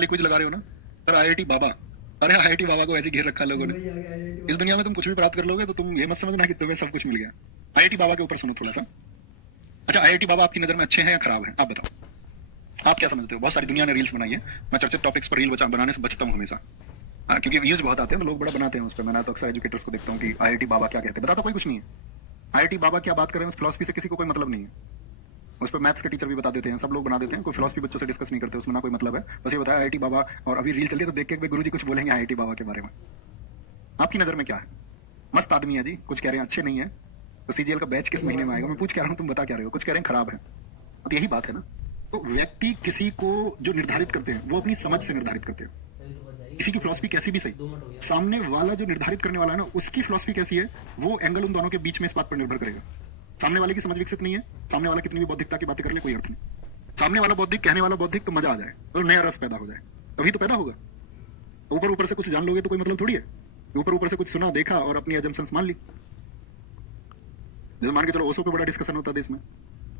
वाली क्विज लगा रहे हो ना सर, आईआईटी बाबा। अरे आईआईटी बाबा को ऐसे घेर रखा लोगों ने। इस दुनिया में तुम कुछ भी प्राप्त कर लोगे तो तुम ये मत समझना कि तुम्हें सब कुछ मिल गया। आईआईटी बाबा के ऊपर सुनो थोड़ा सा। अच्छा, आईआईटी बाबा आपकी नजर में अच्छे हैं या खराब हैं, आप बताओ, आप क्या समझते हो? बहुत सारी दुनिया ने रील्स बनाई है, मैं चर्चित टॉपिक्स पर रील बनाने से बचता हूँ हमेशा। हाँ, क्योंकि व्यूज बहुत आते हैं तो लोग बड़ा बनाते हैं उस पर। मैंने तो अक्सर एजुकेटर्स को देखता हूँ कि आईआईटी बाबा क्या कहते हैं, बताता कोई कुछ नहीं है। आईआईटी बाबा क्या बात कर रहे हैं उस फिलॉसफी से किसी को कोई मतलब नहीं है। उस पर मैथ्स के टीचर भी बता देते हैं, सब लोग बना देते हैं, कोई फिलॉसफी बच्चों से डिस्कस नहीं करते, उसमें ना कोई मतलब है। बस ये बताया आईआईटी बाबा, और अभी रील चल रही है तो देख के गुरुजी कुछ बोलेंगे आईआईटी बाबा के बारे में। आपकी नजर में क्या है? मस्त आदमी है जी, कुछ कह रहे हैं अच्छे नहीं है, तो सीजीएल का बैच किस महीने में आएगा? मैं पूछ क्या रहा हूँ, तुम बता क्या रहे हो? कुछ कह रहे हैं खराब है। अब यही बात है ना, तो व्यक्ति किसी को जो निर्धारित करते हैं वो अपनी समझ से निर्धारित करते हैं। किसी की फिलॉसफी कैसी भी सही, सामने वाला जो निर्धारित करने वाला है ना, उसकी फिलॉसफी कैसी है, वो एंगल उन दोनों के बीच में इस बात पर निर्भर करेगा। सामने वाले की समझ विकसित नहीं है, सामने वाला कितनी भी बौद्धिकता की बातें कर ले, कोई अर्थ नहीं। सामने वाला बौद्धिक, कहने वाला बौद्धिक, तो मजा आ जाए, तो नया रस पैदा हो जाए, तभी तो पैदा होगा। ऊपर ऊपर से कुछ जान लोगे तो कोई मतलब थोड़ी है। ऊपर ऊपर से कुछ सुना, देखा और अपनी अजम्पशंस मान ली। जैसे मान के चलो ओशो पे बड़ा डिस्कशन होता है देश में।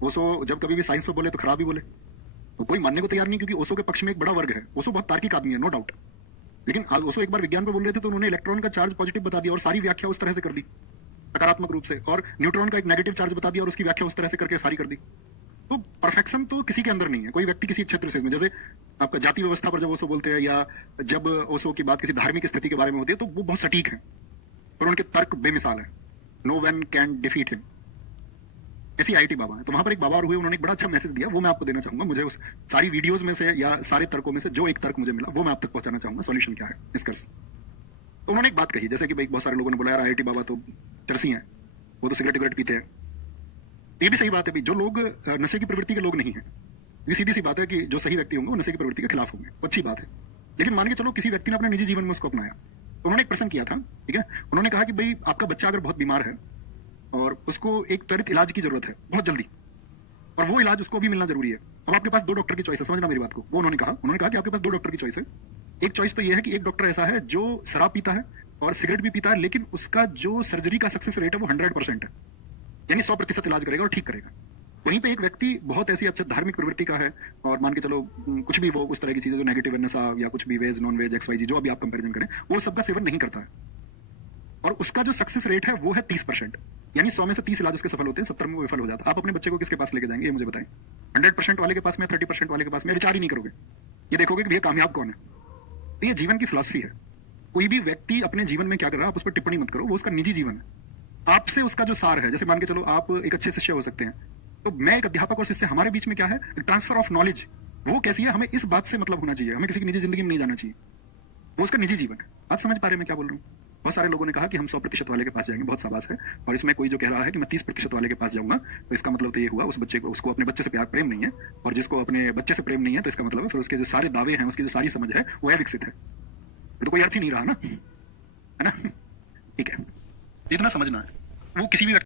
ओशो जब कभी भी साइंस पे बोले तो खराब ही बोले, तो कोई मानने को तैयार नहीं, क्योंकि ओशो के पक्ष में एक बड़ा वर्ग है। ओशो बहुत तार्किक आदमी है, नो डाउट, लेकिन ओशो एक बार विज्ञान पे बोल रहे थे तो उन्होंने इलेक्ट्रॉन का चार्ज पॉजिटिव बता दिया और सारी व्याख्या उस तरह से कर दी सकारात्मक रूप से, और न्यूट्रॉन का एक नेगेटिव चार्ज बता दिया और उसकी व्याख्या उस तरह से करके सारी कर दी। तो परफेक्शन तो किसी के अंदर नहीं है। कोई व्यक्ति किसी क्षेत्र से, जैसे आपका जाति व्यवस्था पर जब ओशो बोलते हैं, या जब ओशो की बात किसी धार्मिक स्थिति के बारे में होती है, तो वो बहुत सटीक है, पर उनके तर्क बेमिसाल है। No one can defeat him. ऐसी आईआईटी बाबा है। तो वहां पर एक बाबा और हुए, उन्होंने एक बड़ा अच्छा मैसेज दिया, वो मैं आपको देना चाहूंगा। मुझे उस सारी वीडियोस में से या सारे तर्कों में से जो एक तर्क मुझे मिला वो मैं आप तक पहुंचाना चाहूंगा। सॉल्यूशन क्या है, निष्कर्ष। तो उन्होंने एक बात कही, जैसे कि भाई बहुत सारे लोगों ने बोला यार आईआईटी बाबा तो चरसी हैं, वो तो सिगरेट विगरेट पीते हैं। ये भी सही बात है भाई, जो लोग नशे की प्रवृत्ति के लोग नहीं है, ये सीधी सी बात है कि जो सही व्यक्ति होंगे वो नशे की प्रवृत्ति के खिलाफ होंगे, अच्छी बात है। लेकिन मान के चलो किसी व्यक्ति ने अपने निजी जीवन में उसको अपनाया, तो उन्होंने एक प्रश्न किया था, ठीक है। उन्होंने कहा कि भाई आपका बच्चा अगर बहुत बीमार है और उसको एक त्वरित इलाज की जरूरत है बहुत जल्दी, और वो इलाज उसको अभी मिलना जरूरी है। अब आपके पास दो डॉक्टर की चॉइस है, समझना मेरी बात को। वो उन्होंने कहा कि आपके पास दो डॉक्टर की चॉइस है। एक चॉइस तो ये है कि एक डॉक्टर ऐसा है जो शराब पीता है और सिगरेट भी पीता है, लेकिन उसका जो सर्जरी का सक्सेस रेट है वो 100% है, यानी 100% इलाज करेगा और ठीक करेगा। वहीं पे एक व्यक्ति बहुत ऐसी अच्छा धार्मिक प्रवृत्ति का है, और मान के चलो कुछ भी वो उस तरह की चीजें जो नेगेटिव है, नशा या कुछ भी, वेज नॉन वेज XYZ जो अभी आप कंपैरिजन करें, वो सबका सेवन नहीं करता है, और उसका जो सक्सेस रेट है वो है 30%, यानी 100 में से 30 इलाज उसके सफल होते हैं, 70 में वो विफल हो जाता है। आप अपने बच्चे को किसके पास लेके जाएंगे, ये मुझे बताएं। 100% वाले के पास में, 30% वाले के पास में, विचार ही नहीं करोगे, ये देखोगे कि भैया कामयाब कौन है। तो ये जीवन की फिलॉसफी है। कोई भी व्यक्ति अपने जीवन में क्या कर रहा है आप उस पर टिप्पणी मत करो, वो उसका निजी जीवन है। आपसे उसका जो सार है, जैसे मान के चलो आप एक अच्छे शिष्य हो सकते हैं, तो मैं एक अध्यापक और शिष्य, हमारे बीच में क्या है, ट्रांसफर ऑफ नॉलेज, वो कैसी है, हमें इस बात से मतलब होना चाहिए, हमें किसी की निजी जिंदगी में नहीं जाना चाहिए, वो उसका निजी जीवन है। बात समझ पा रहे हैं मैं क्या बोल रहा हूँ? बहुत सारे लोगों ने कहा कि हम 100% वाले के पास जाएंगे, बहुत शाबाश है। और इसमें कोई जो कह रहा है कि मैं 30% वाले के पास जाऊंगा, तो इसका मतलब तो ये हुआ उस बच्चे को, उसको अपने बच्चे से प्यार प्रेम नहीं है, और जिसको अपने बच्चे से प्रेम नहीं है तो इसका मतलब है फिर उसके जो सारे दावे हैं, उसकी जो सारी समझ है वो विकसित है, तो कोई अर्थ ही नहीं रहा ना, है ना। ठीक है, इतना समझना है। वो किसी भी